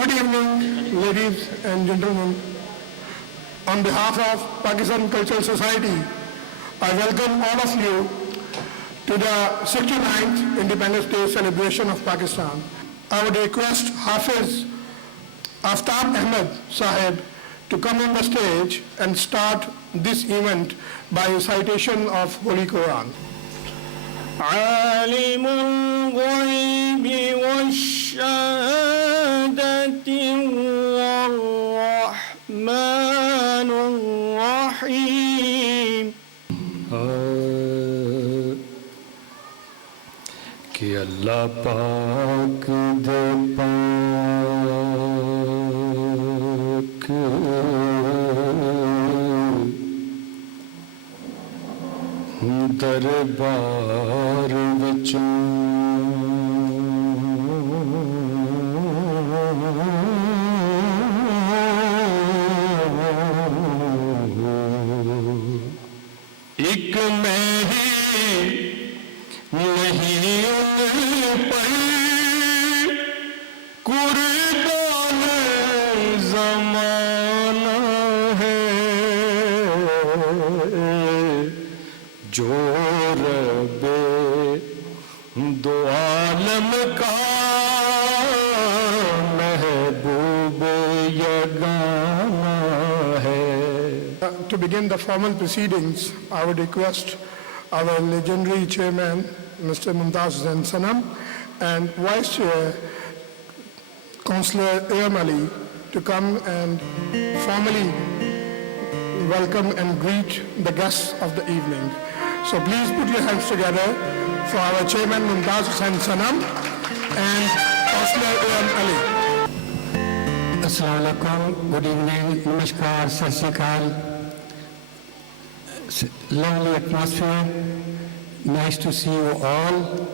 Good evening, ladies and gentlemen. On behalf of Pakistan Cultural Society, I welcome all of you to the 69th Independence Day celebration of Pakistan. I would request Hafiz Aftab Ahmed Sahib to come on the stage and start this event by recitation of Holy Quran. عالم الغيب والشهادة هو الرحمن الرحيم. कि अल्लाह पाक दे पाक दरबार विचों एक मैं ही नहीं पर कुर्बान ज़माना है जो रबे दो आलम का महबूब यगाना है. To begin the formal proceedings, I would request our legendary chairman, Mr. Mumtaz Zain Sanam, and Vice Chair, Councillor A.M. Ali, to come and formally welcome and greet the guests of the evening. So please put your hands together for our chairman, Mumtaz Zain Sanam, and Councillor A.M. Ali. Assalamu alaikum, good evening, namaskar, sat sri akal. Lovely atmosphere, nice to see you all.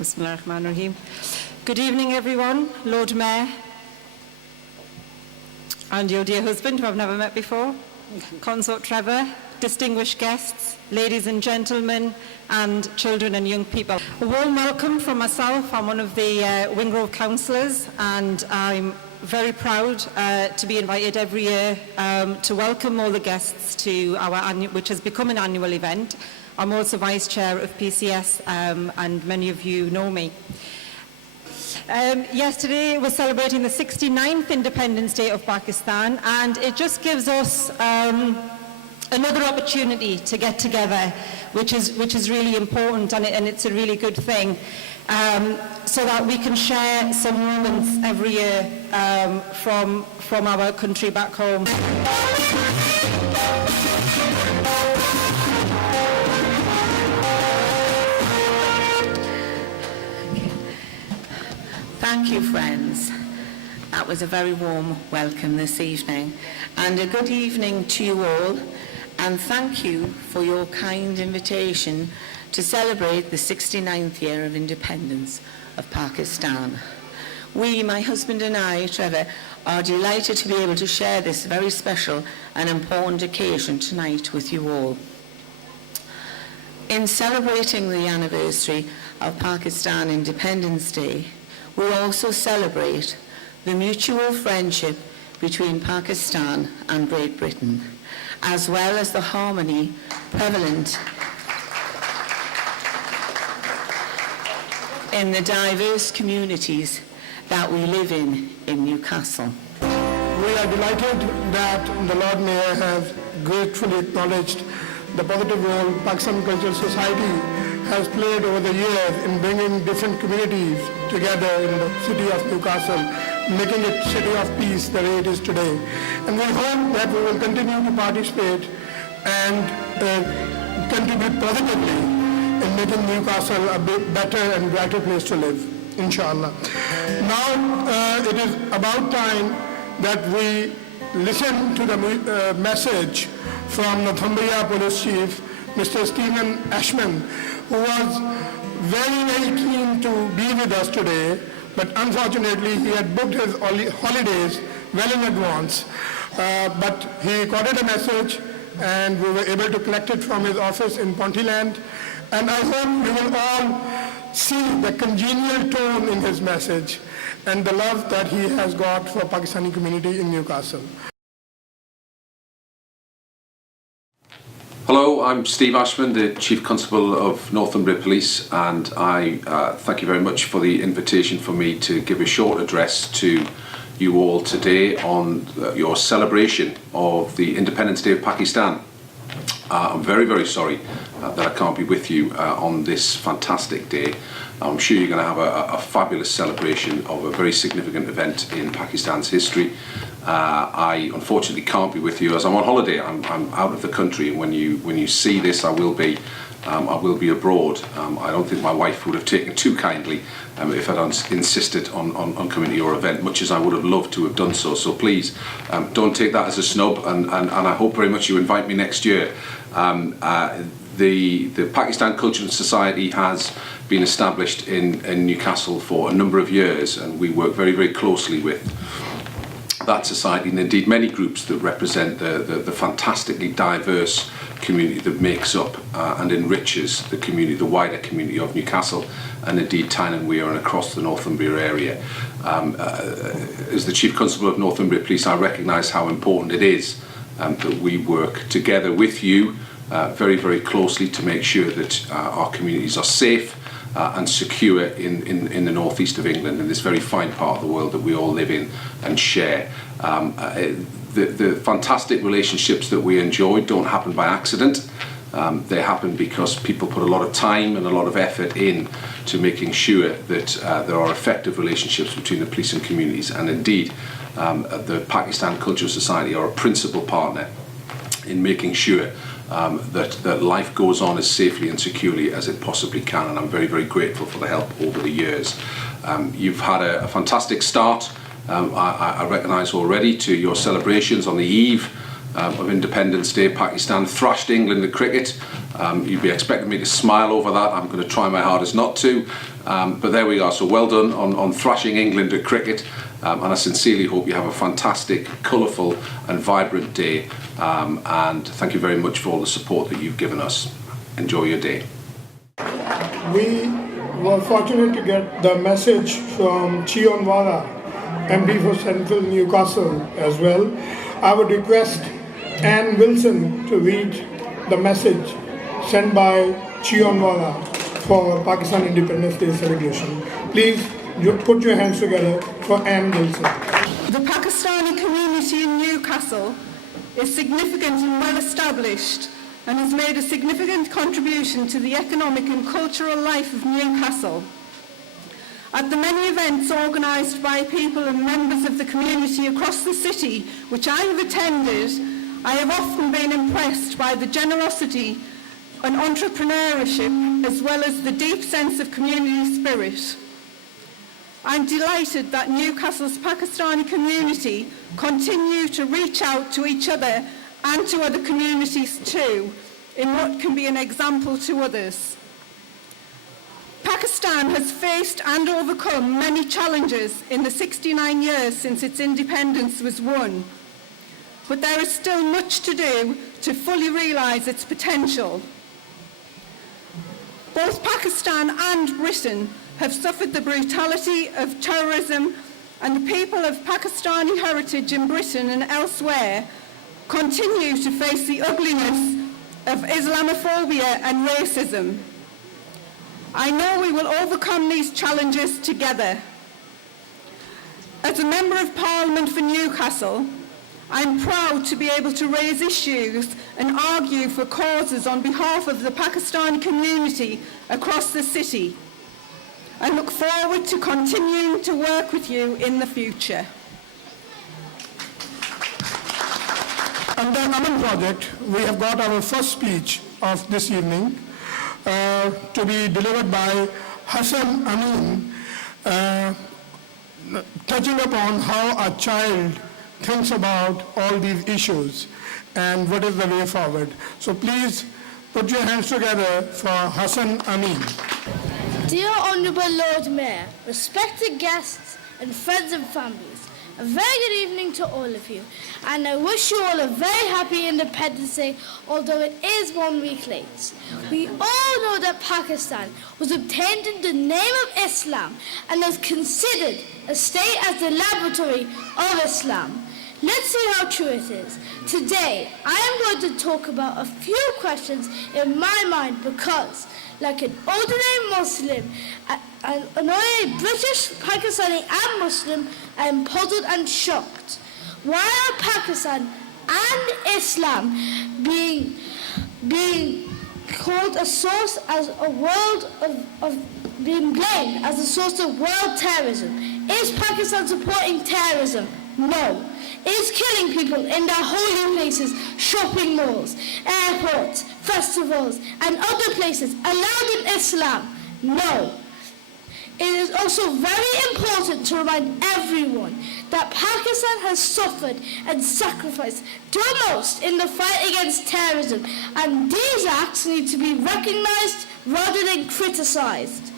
Bismillahirrahmanirrahim. Good evening, everyone. Lord Mayor and your dear husband, who I've never met before, Consort Trevor, distinguished guests, ladies and gentlemen, and children and young people. A warm welcome from myself. I'm one of the Wingrove councillors, and I'm very proud to be invited every year to welcome all the guests to our annual, which has become an annual event. I'm also Vice Chair of PCS, and many of you know me. Yesterday we're celebrating the 69th Independence Day of Pakistan, and it just gives us another opportunity to get together, which is really important, and it's a really good thing, so that we can share some moments every year from our country back home. Thank you, friends. That was a very warm welcome this evening, and a good evening to you all, and thank you for your kind invitation to celebrate the 69th year of independence of Pakistan. We, my husband and I, Trevor, are delighted to be able to share this very special and important occasion tonight with you all. In celebrating the anniversary of Pakistan Independence Day, we also celebrate the mutual friendship between Pakistan and Great Britain, as well as the harmony prevalent in the diverse communities that we live in Newcastle. We are delighted that the Lord Mayor has gratefully acknowledged the positive role Pakistan Cultural Society has played over the years in bringing different communities together in the city of Newcastle, making it a city of peace the way it is today. And we hope that we will continue to participate and contribute positively in making Newcastle a bit better and brighter place to live, inshallah. Now it is about time that we listen to the message from Northumbria Police Chief, Mr. Stephen Ashman, who was very, very keen to be with us today, but unfortunately he had booked his holidays well in advance. But he recorded a message and we were able to collect it from his office in Pontyland. And I hope you will all see the congenial tone in his message and the love that he has got for Pakistani community in Newcastle. Hello, I'm Steve Ashman, the Chief Constable of Northumbria Police, and I thank you very much for the invitation for me to give a short address to you all today on your celebration of the Independence Day of Pakistan. I'm very, very sorry that I can't be with you on this fantastic day. I'm sure you're going to have a fabulous celebration of a very significant event in Pakistan's history. I unfortunately can't be with you as I'm on holiday. I'm out of the country, and when you see this, I will be abroad. I don't think my wife would have taken too kindly if I'd insisted on coming to your event, much as I would have loved to have done so. So please don't take that as a snub, and I hope very much you invite me next year. The Pakistan Cultural Society has been established in Newcastle for a number of years, and we work very, very closely with that society, and indeed many groups that represent the fantastically diverse community that makes up and enriches the community, the wider community of Newcastle, and indeed Tyne and Wear and across the Northumbria area. As the Chief Constable of Northumbria Police, I recognise how important it is that we work together with you very, very closely to make sure that our communities are safe and secure in the northeast of England, in this very fine part of the world that we all live in and share. The fantastic relationships that we enjoy don't happen by accident. They happen because people put a lot of time and a lot of effort in to making sure that there are effective relationships between the police and communities, and indeed the Pakistan Cultural Society are a principal partner in making sure that life goes on as safely and securely as it possibly can, and I'm very, very grateful for the help over the years. You've had a fantastic start, I recognise already, to your celebrations on the eve of Independence Day. Pakistan thrashed England at cricket. You'd be expecting me to smile over that. I'm going to try my hardest not to, but there we are. So well done on thrashing England at cricket. And I sincerely hope you have a fantastic, colourful and vibrant day, and thank you very much for all the support that you've given us. Enjoy your day. We were fortunate to get the message from Chionwala, MD for Central Newcastle as well. I would request Anne Wilson to read the message sent by Chionwala for Pakistan Independence Day celebration. Please put your hands together for Anne Wilson. The Pakistani community in Newcastle is significant and well established and has made a significant contribution to the economic and cultural life of Newcastle. At the many events organised by people and members of the community across the city which I have attended, I have often been impressed by the generosity and entrepreneurship as well as the deep sense of community spirit. I'm delighted that Newcastle's Pakistani community continue to reach out to each other and to other communities too, in what can be an example to others. Pakistan has faced and overcome many challenges in the 69 years since its independence was won, but there is still much to do to fully realise its potential. Both Pakistan and Britain have suffered the brutality of terrorism, and the people of Pakistani heritage in Britain and elsewhere continue to face the ugliness of Islamophobia and racism. I know we will overcome these challenges together. As a Member of Parliament for Newcastle, I'm proud to be able to raise issues and argue for causes on behalf of the Pakistani community across the city. I look forward to continuing to work with you in the future. Under Aman Project, we have got our first speech of this evening to be delivered by Hassan Amin, touching upon how a child thinks about all these issues and what is the way forward. So please put your hands together for Hassan Amin. Dear Honourable Lord Mayor, respected guests and friends and families, A very good evening to all of you, and I wish you all a very happy Independence Day, although it is 1 week late. We all know that Pakistan was obtained in the name of Islam and is considered a state as the laboratory of Islam. Let's see how true it is. Today, I am going to talk about a few questions in my mind because, like an ordinary Muslim, an ordinary British, Pakistani and Muslim, I am puzzled and shocked. Why are Pakistan and Islam being called a source as a world of being blamed as a source of world terrorism? Is Pakistan supporting terrorism? No. Is killing people in their holy places, shopping malls, airports, festivals, and other places allowed in Islam? No. It is also very important to remind everyone that Pakistan has suffered and sacrificed the most in the fight against terrorism, and these acts need to be recognized rather than criticized.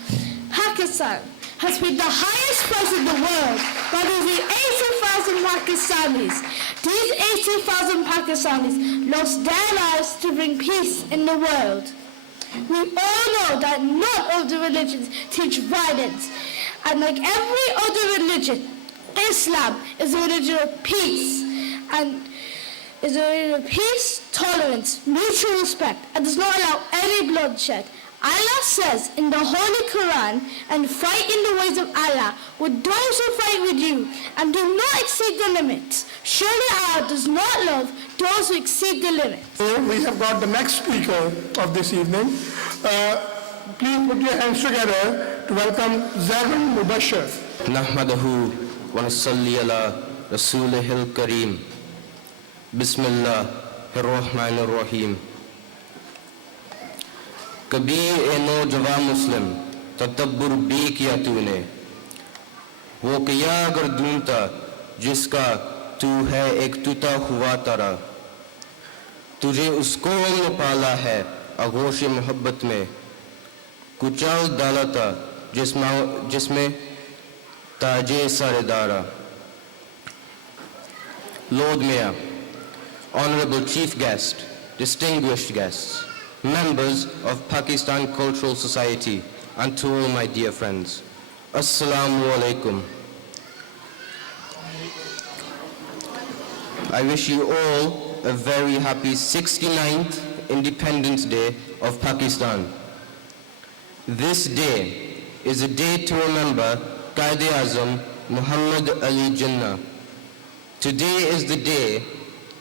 Pakistan has been the highest price in the world by nearly 80,000 Pakistanis. These 80,000 Pakistanis lost their lives to bring peace in the world. We all know that none of the religions teach violence, and like every other religion, Islam is a religion of peace, and is a religion of peace, tolerance, mutual respect, and does not allow any bloodshed. Allah says in the Holy Quran, and fight in the ways of Allah with those who fight with you, and do not exceed the limits. Surely Allah does not love those who exceed the limits. So we have got the next speaker of this evening. Please put your hands together to welcome Zahan Mubashir. نحمده ونصلي على رسوله الكريم بسم الله الرحمن الرحيم कभी ए नौजवान मुस्लिम तदब्बुर भी किया तूने वो किया अगर ढूंढता जिसका तू है एक टूटा हुआ तारा तुझे उसको में पाला है आगोश मोहब्बत में कुचाल डाला था जिसमें ताजे सारेदारा Lord Mayor, Honorable Chief Guest, distinguished guests, members of Pakistan Cultural Society, and to all my dear friends, Assalamu alaikum. I wish you all a very happy 69th Independence Day of Pakistan. This day is a day to remember Quaid-e-Azam Muhammad Ali Jinnah. Today is the day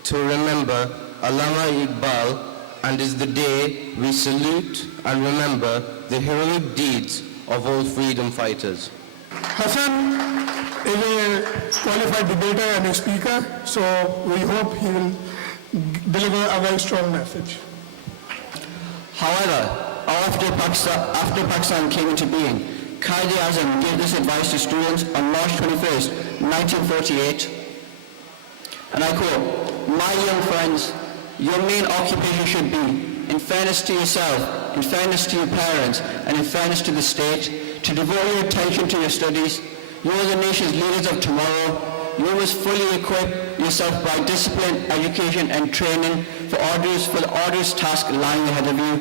to remember Allama Iqbal, and is the day we salute and remember the heroic deeds of all freedom fighters. Hassan is a qualified debater and a speaker, so we hope he will deliver a very strong message. However, after Pakistan came into being, Quaid-e-Azam gave this advice to students on March 21st, 1948, and I quote, "My young friends, your main occupation should be, in fairness to yourself, in fairness to your parents, and in fairness to the state, to devote your attention to your studies. You are the nation's leaders of tomorrow. You must fully equip yourself by discipline, education, and training for the arduous task lying ahead of you.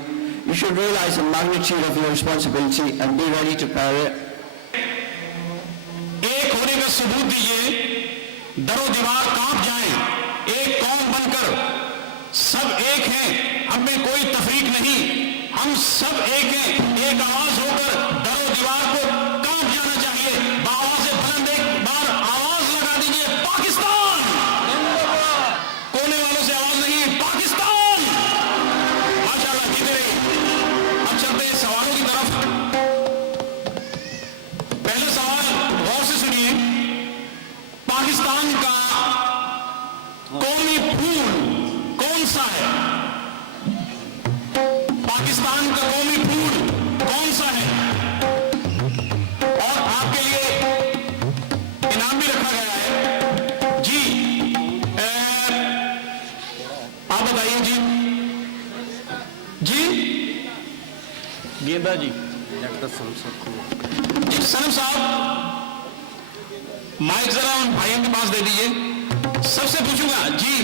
You should realize the magnitude of your responsibility and be ready to bear it." एक होने का सबूत दीजिए, दरो दीवार कांप जाए, एक कौम बनकर सब एक हैं, हम में कोई तफरीक नहीं, हम सब एक हैं, एक आवाज होकर दरो दीवार को कांप जाना चाहिए। आवाज़ बुलंद एक बार आवाज लगा दीजिए, पाकिस्तान। कोने वालों से आवाज नहीं, पाकिस्तान। माशाअल्लाह, जीते रहिए। अब चलते हैं सवालों की तरफ। पहले सवाल गौर से सुनिए। पाकिस्तान का कौमी फूल कौन सा है? पाकिस्तान का कौमी फूल कौन सा है? और आपके लिए इनाम भी रखा गया है। जी आप बताइए जी। जी गेंदा जी। जी सनम साहब, माइक जरा उन भाइयों के पास दे दीजिए। सबसे पूछूंगा जी,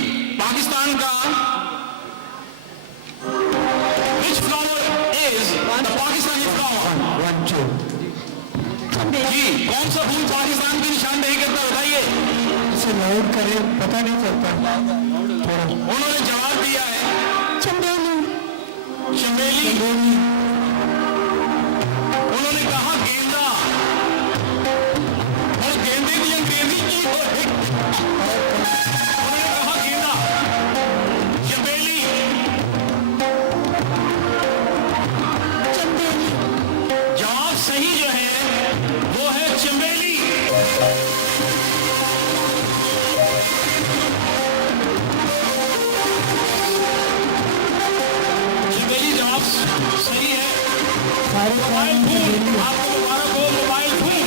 पाकिस्तान का which flower is the Pakistani flower? जी, कौन सा फूल पाकिस्तान की निशानदेही करता है बताइए। इसे लाउड करें, पता नहीं चलता थोड़ा। उन्होंने जवाब दिया है चमेली। चमेली। उन्होंने कहा गेंदा, और गेंदे की अंग्रेजी की उन्होंने कहा गेंदा, चमेली। जवाब सही जो है वो है चमेली। चमेली जवाब सही है। मोबाइल फोन, आपको मुबारक हो मोबाइल फोन।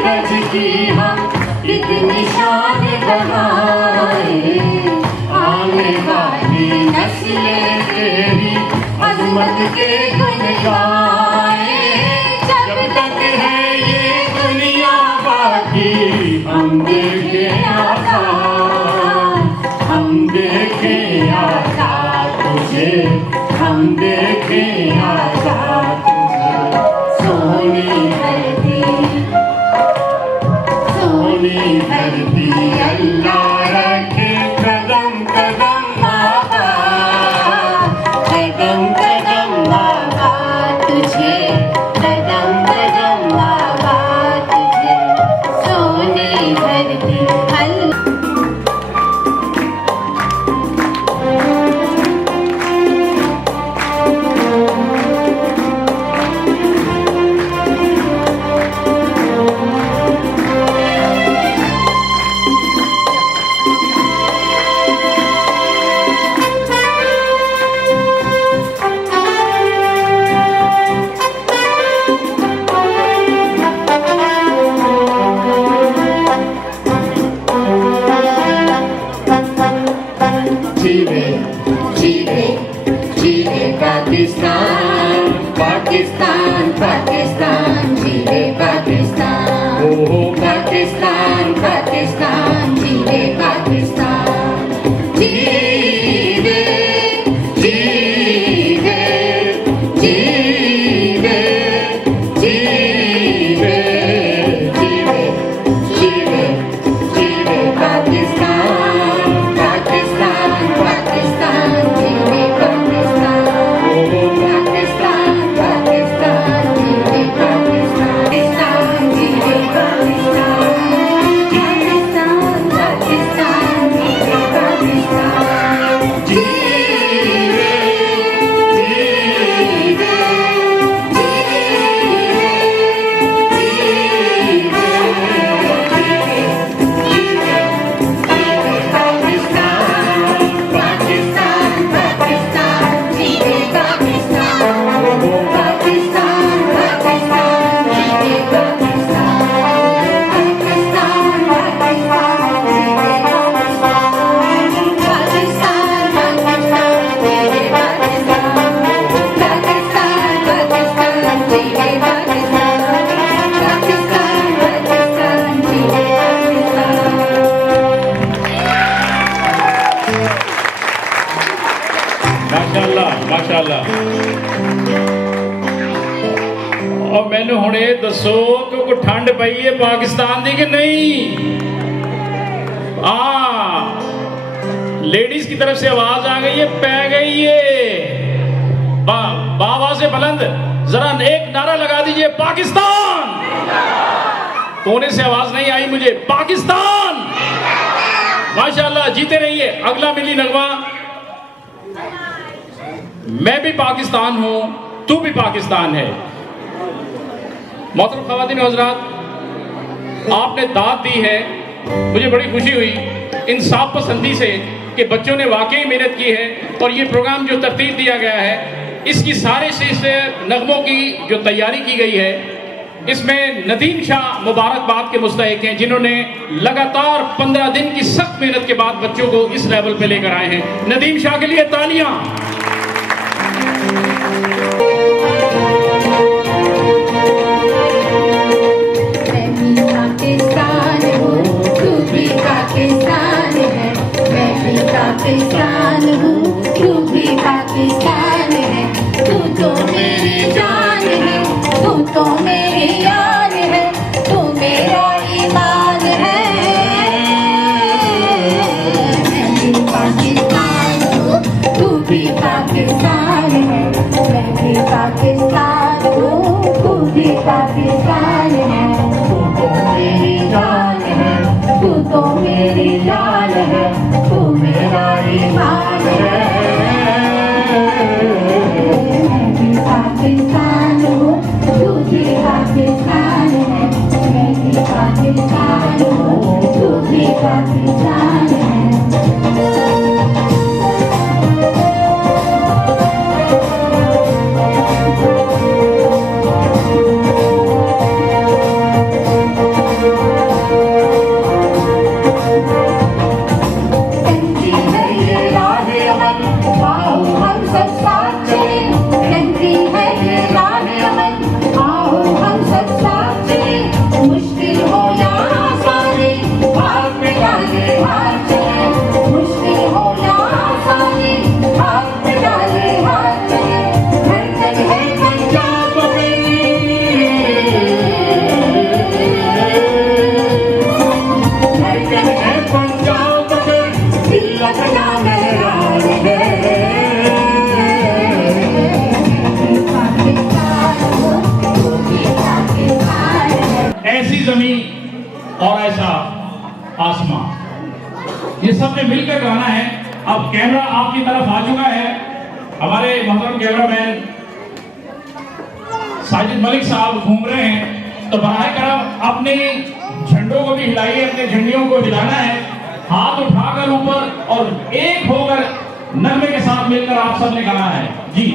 सूरज की हम कितनी शान बढ़ाए, आने वाली नस्लें तेरी अजमत के गुण गाए। जब तक है ये दुनिया बाकी हम देखें आजाद, हम देखें आजाद तुझे, हम देखें आजाद तुझे। सोनी धरती अल्लाह रखे कदम कदम आबाद, कदम कदम आबाद तुझे, कदम कदम आबाद तुझे। सोनी धरती अल्लाह। जीवे जीवे जीवे पाकिस्तान, पाकिस्तान पाकिस्तान, जीवे पाकिस्तान, ओ पाकिस्तान पाकिस्तान, जीवे पाकिस्तान। जीवे जीवे जीवे जीवे जीवे जीवे जीवे पाकिस्तान, पाकिस्तान पाकिस्तान, जीवे पाकिस्तान, ओ पाकिस्तान पाकिस्तान, जीवे पाकिस्तान, जीवे पाकिस्तान, पाकिस्तान पाकिस्तान, जीवे पाकिस्तान। जीवे जीवे माशाअल्लाह माशाअल्लाह। और मैंने हुणे दसो कि कोई ठंड पई है पाकिस्तान दी कि नहीं? लेडीज की तरफ से आवाज आ गई है, पै गई है। बाबा से बुलंद जरा एक नारा लगा दीजिए, पाकिस्तान। कोने से आवाज नहीं आई मुझे, पाकिस्तान। माशाअल्लाह, जीते रहिए। अगला मिली नगमा। मैं भी पाकिस्तान हूं, तू भी पाकिस्तान है। मोहतरम ख़वातीन व हज़रात, आपने दाद दी है, मुझे बड़ी खुशी हुई इंसाफ पसंदी से कि बच्चों ने वाकई मेहनत की है। और ये प्रोग्राम जो तरतीब दिया गया है, इसकी सारे से नगमों की जो तैयारी की गई है, इसमें नदीम शाह मुबारकबाद के मुस्तहिक हैं, जिन्होंने लगातार 15 दिन की सख्त मेहनत के बाद बच्चों को इस लेवल पे लेकर आए हैं। नदीम शाह के लिए तालियां। पाकिस्तान हूँ, तू भी पाकिस्तान है। मैं भी पाकिस्तान हूँ, तू भी पाकिस्तान है। तू तो मेरी जान है, तू तो मेरी यार है, तू मेरा ईमान है। मैं भी पाकिस्तान हूँ, तू भी पाकिस्तान है। मैं भी पाकिस्तान हूँ, तू भी पाकिस्तान है। मेरी जान है, तू तो मेरी जान है, तू मेरा ईमान है। मैं भी पाकिस्तान हूँ, तू भी ये सबने मिलकर गाना है। अब कैमरा आपकी तरफ आ चुका है। हमारे मोहतरम कैमरामैन साजिद मलिक साहब घूम रहे हैं, तो बराह करम अपने झंडों को भी हिलाइए, अपने झंडियों को हिलाना है, हाथ उठाकर ऊपर और एक होकर नगमे के साथ मिलकर आप सबने गाना है जी।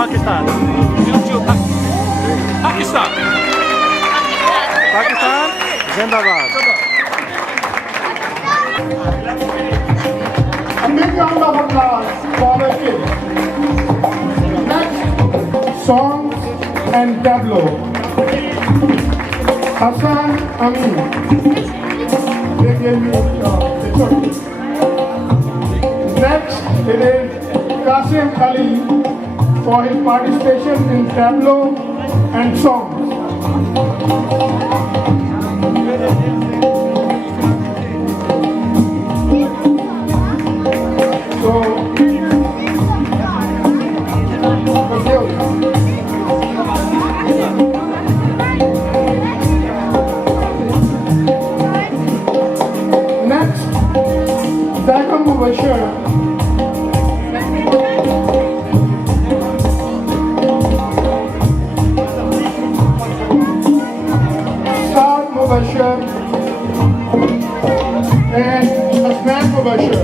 Pakistan. Pakistan. Pakistan. Zindabad. A big round of applause for the kids. Next, songs and tableau. Hassan Amin. They gave me the choice. Next, it is Qasim Ali for his participation in tableau and songs. So, next, Zakam Mubashir. Mubashir and Asman Mubashir.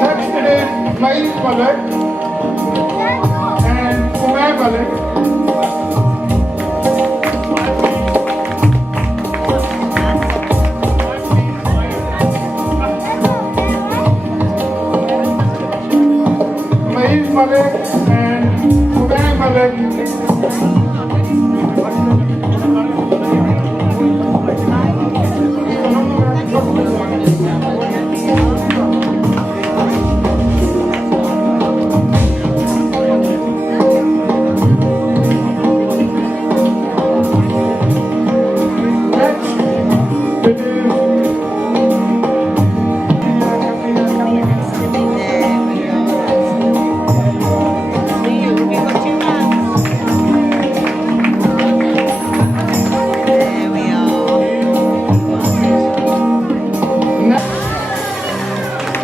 Next it is Mail Malik and Umay Malik. Malik and Umay Malik.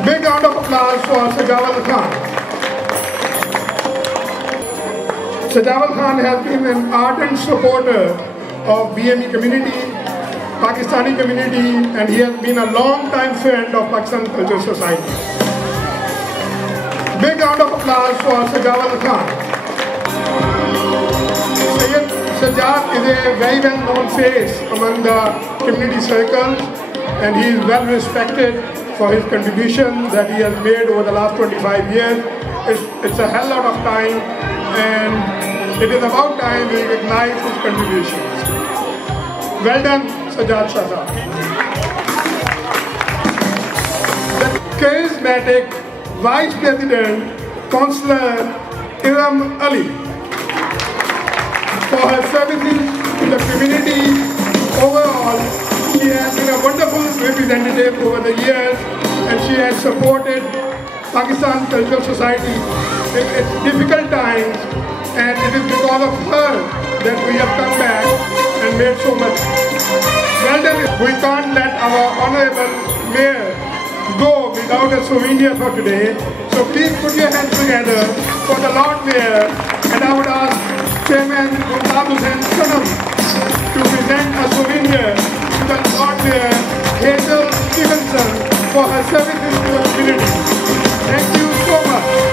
Big round of applause for Sajawal Khan. Sajawal Khan has been an ardent supporter of BME community, Pakistani community, and he has been a long-time friend of Pakistan Cultural Society. Big round of applause for Sajawal Khan. Sajjad is a very well-known face among the community circles, and he is well respected for his contribution that he has made over the last 25 years. It's a hell lot of time, and it is about time we recognize his contributions. Well done, Sajjad Shahzad. The charismatic Vice President, Councillor Iram Ali, for her services to the community overall She has been a wonderful representative over the years and she has supported Pakistan Cultural Society in difficult times, and it is because of her that we have come back and made so much. Well done. We can't let our honorable mayor go without a souvenir for today. So please put your hands together for the Lord Mayor, and I would ask Chairman Gulab Hussain Sanam to present a souvenir to the Lord Mayor Hazel Stevenson for her services to the community. Thank you so much.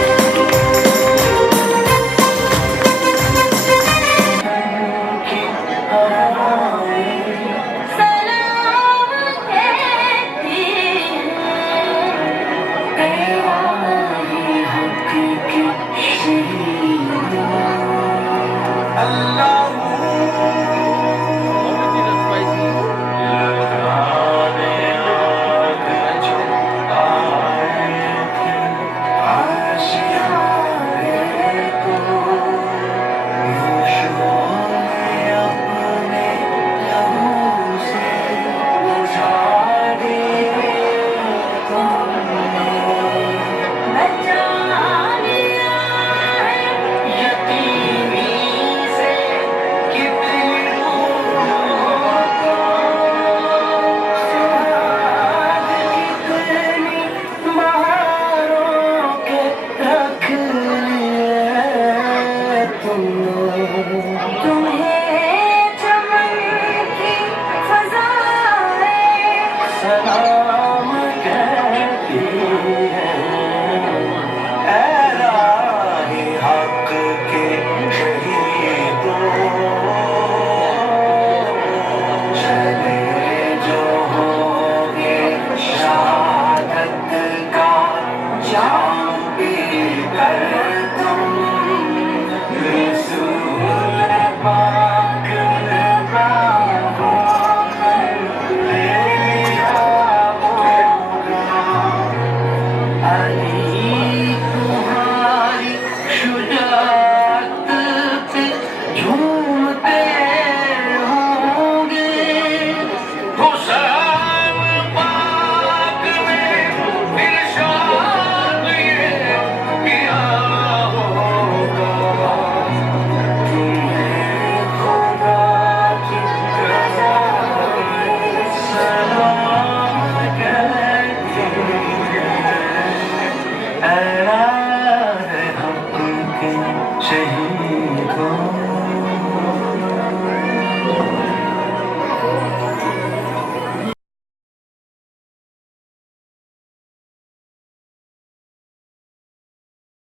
Oh